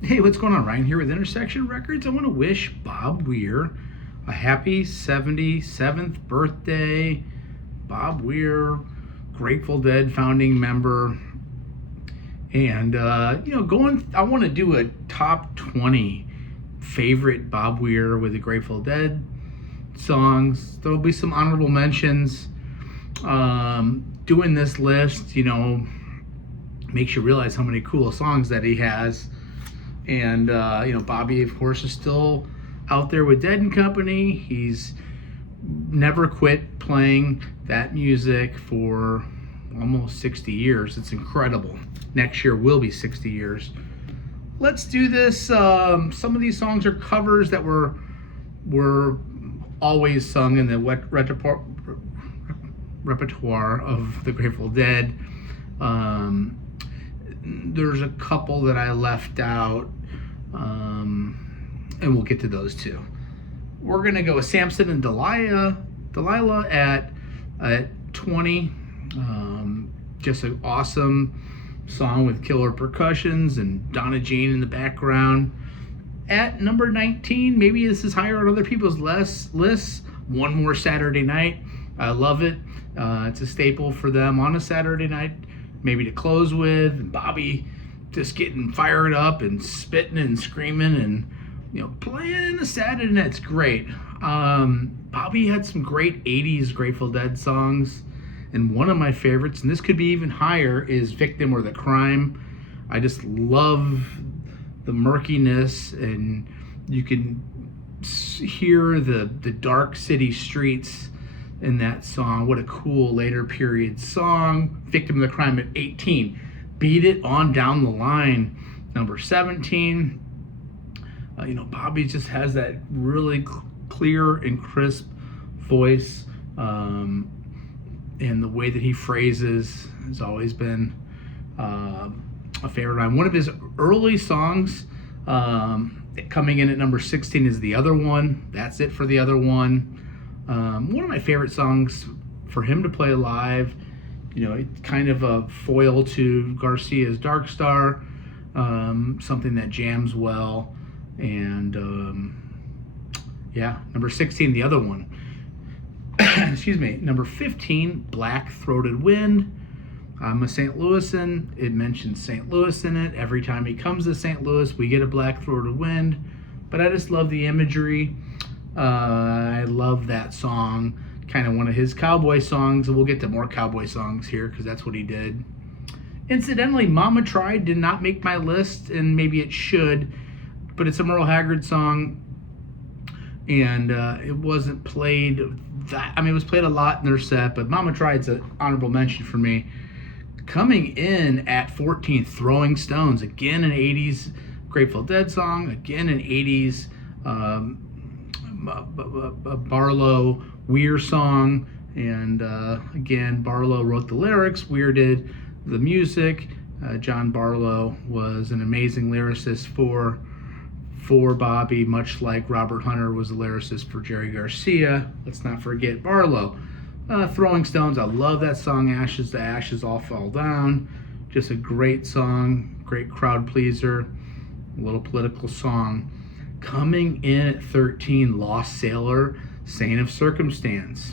Hey, what's going on? Ryan here with Intersection Records. I want to wish Bob Weir a happy 77th birthday. Bob Weir, Grateful Dead founding member. And, I want to do a top 20 favorite Bob Weir with the Grateful Dead songs. There'll be some honorable mentions. Doing this list, makes you realize how many cool songs that he has. And, Bobby, of course, is still out there with Dead and Company. He's never quit playing that music for almost 60 years. It's incredible. Next year will be 60 years. Let's do this. Some of these songs are covers that were always sung in the repertoire of the Grateful Dead. There's a couple that I left out, and we'll get to those too. We're gonna go with Samson and Delilah at 20. Just an awesome song with killer percussions and Donna Jane in the background. At number 19, maybe this is higher on other people's lists. One More Saturday Night. I love it. It's a staple for them on a Saturday night, maybe to close with. And Bobby just getting fired up and spitting and screaming and playing in the Saturday night. It's great. Bobby had some great 80s Grateful Dead songs, and one of my favorites, and this could be even higher, is Victim or the Crime. I just love the murkiness, and you can hear the dark city streets in that song. What a cool later period song. Victim of the Crime at 18. Beat It on Down the Line, number 17. Bobby just has that really clear and crisp voice, and the way that he phrases has always been a favorite of mine. One of his early songs, coming in at number 16, is The Other One. That's it for The Other One. One of my favorite songs for him to play live. It's kind of a foil to Garcia's Dark Star, something that jams well. And number 16, The Other One. Excuse me. Number 15, Black Throated Wind. I'm a St. Louisan. It mentions St. Louis in it. Every time he comes to St. Louis, we get a Black Throated Wind. But I just love the imagery. I love that song. Kind of one of his cowboy songs. And we'll get to more cowboy songs here because that's what he did. Incidentally, Mama Tried did not make my list, and maybe it should, but it's a Merle Haggard song, and it wasn't played it was played a lot in their set, but Mama Tried's an honorable mention for me. Coming in at 14, Throwing Stones, again an 80s Grateful Dead song, again an 80s Barlow Weir song, and again Barlow wrote the lyrics, Weir did the music. John Barlow was an amazing lyricist for Bobby, much like Robert Hunter was a lyricist for Jerry Garcia. Let's not forget Barlow. Throwing Stones, I love that song. Ashes to Ashes, All Fall Down. Just a great song, great crowd pleaser, a little political song. Coming in at 13, Lost Sailor, Saint of Circumstance.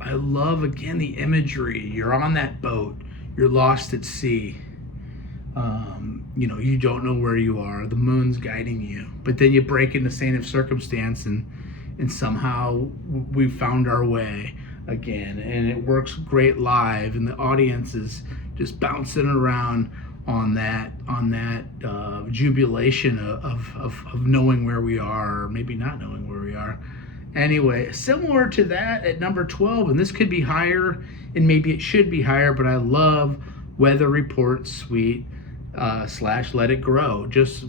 I love, again, the imagery. You're on that boat. You're lost at sea. You don't know where you are. The moon's guiding you. But then you break into Saint of Circumstance, and somehow we found our way again. And it works great live, and the audience is just bouncing around on that jubilation of knowing where we are, or maybe not knowing where we are. Anyway, similar to that at number 12, and this could be higher, and maybe it should be higher, but I love Weather Report Suite / Let It Grow. Just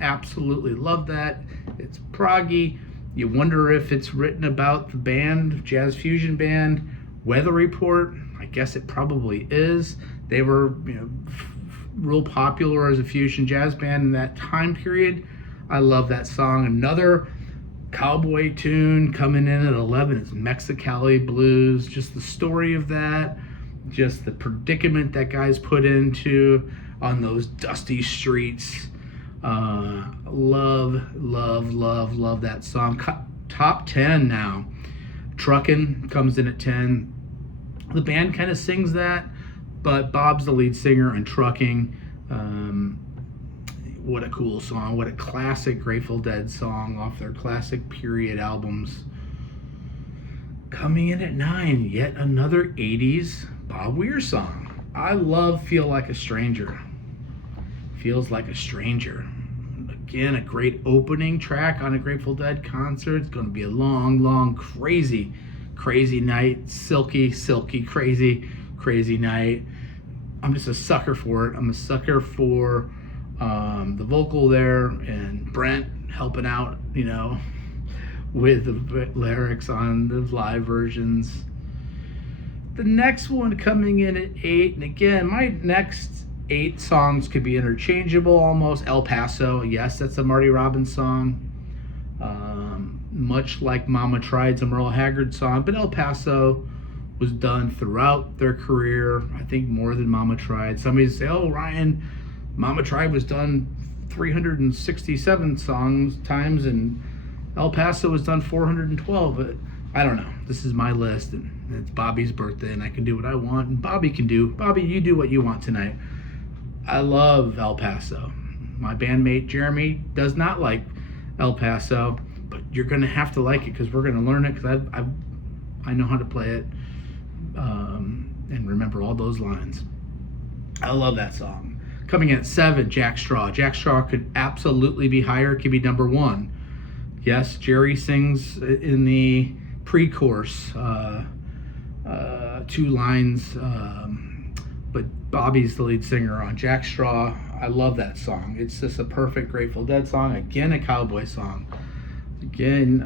absolutely love that. It's proggy. You wonder if it's written about the band, jazz fusion band, Weather Report. I guess it probably is. They were real popular as a fusion jazz band in that time period. I love that song. Another cowboy tune coming in at 11 is Mexicali Blues. Just the story of that, just the predicament that guy's put into on those dusty streets. Love that song. Top 10 now. Truckin' comes in at 10. The band kind of sings that, but Bob's the lead singer on Trucking. What a cool song. What a classic Grateful Dead song off their classic period albums. Coming in at 9, yet another 80s Bob Weir song. I love Feel Like a Stranger. Feels Like a Stranger. Again, a great opening track on a Grateful Dead concert. It's going to be a long, crazy night. Silky, crazy night. I'm just a sucker for it. I'm a sucker for the vocal there, and Brent helping out, with the lyrics on the live versions. The next one coming in at 8, and again, my next 8 songs could be interchangeable almost. El Paso, yes, that's a Marty Robbins song. Much like Mama Tried's a Merle Haggard song, but El Paso was done throughout their career, I think more than Mama Tried. Somebody say, oh, Ryan, Mama Tried was done 367 times, and El Paso was done 412, but I don't know. This is my list, and it's Bobby's birthday, and I can do what I want, and Bobby, you do what you want tonight. I love El Paso. My bandmate Jeremy does not like El Paso, but you're going to have to like it because we're going to learn it, because I know how to play it and remember all those lines. I love that song. Coming in at 7, Jack Straw. Jack Straw could absolutely be higher. It could be number 1. Yes, Jerry sings in the pre-chorus 2 lines, but Bobby's the lead singer on Jack Straw. I love that song. It's just a perfect Grateful Dead song. Again, a cowboy song. Again,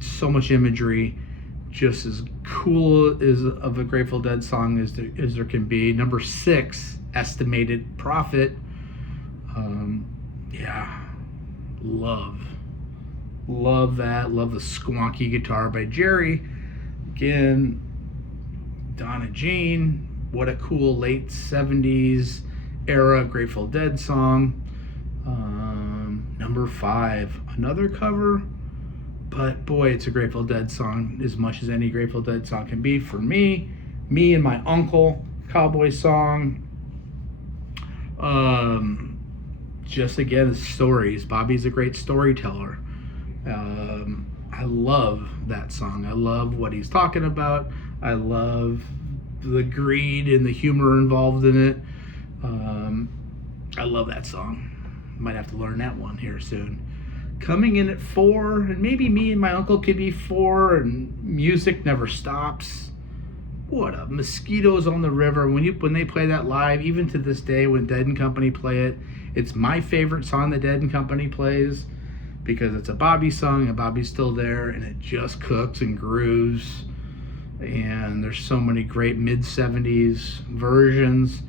so much imagery. Just as cool as of a Grateful Dead song as there can be. Number 6, Estimated Prophet. Yeah, love that. Love the squonky guitar by Jerry. Again, Donna Jean. What a cool late 70s era Grateful Dead song. Number 5, another cover, but boy, it's a Grateful Dead song as much as any Grateful Dead song can be. For me and my uncle, cowboy song. Just again, stories. Bobby's a great storyteller. I love that song. I love what he's talking about. I love the greed and the humor involved in it. I love that song. Might have to learn that one here soon. Coming in at 4, and maybe me and my uncle could be 4, and Music Never Stops. What a Mosquitoes on the River. When they play that live, even to this day when Dead and Company play it, it's my favorite song that Dead and Company plays, because it's a Bobby song and Bobby's still there, and it just cooks and grooves. And there's so many great mid-70s versions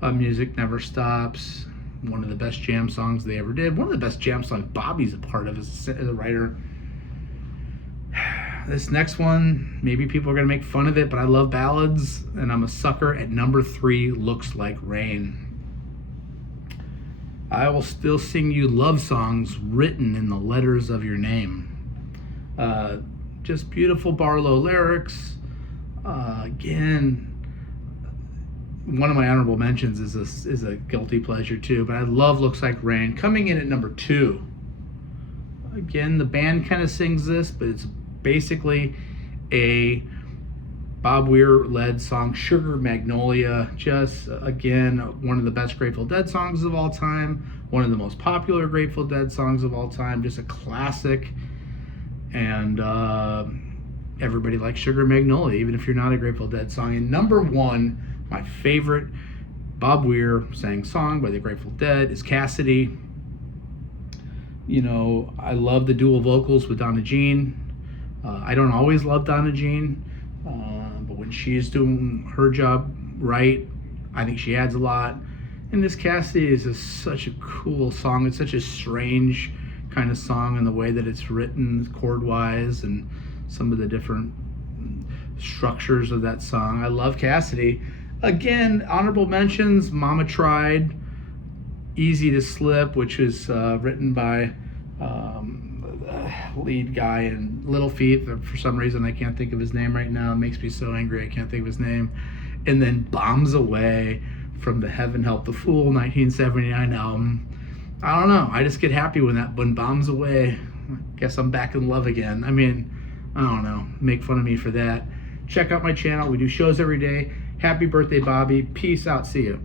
of Music Never Stops. One of the best jam songs they ever did. One of the best jam songs Bobby's a part of as a writer. This next one, maybe people are going to make fun of it, but I love ballads, and I'm a sucker at number 3, Looks Like Rain. I will still sing you love songs written in the letters of your name. Just beautiful Barlow lyrics. Again, one of my honorable mentions is a guilty pleasure too, but I love Looks Like Rain. Coming in at number 2. Again, the band kind of sings this, but it's basically a Bob Weir-led song, Sugar Magnolia. Just, again, one of the best Grateful Dead songs of all time. One of the most popular Grateful Dead songs of all time. Just a classic. And everybody likes Sugar Magnolia, even if you're not a Grateful Dead song. And number 1, my favorite Bob Weir sang song by the Grateful Dead is Cassidy. I love the dual vocals with Donna Jean. I don't always love Donna Jean, but when she's doing her job right, I think she adds a lot. And this Cassidy is such a cool song. It's such a strange kind of song in the way that it's written chord-wise and some of the different structures of that song. I love Cassidy. Again, honorable mentions, Mama Tried. Easy to Slip, which is written by the lead guy in Little Feat. For some reason, I can't think of his name right now. It makes me so angry. I can't think of his name. And then Bombs Away from the Heaven Help the Fool 1979 album. I don't know. I just get happy when Bombs Away. I guess I'm back in love again. I mean, I don't know. Make fun of me for that. Check out my channel. We do shows every day. Happy birthday, Bobby. Peace out. See you.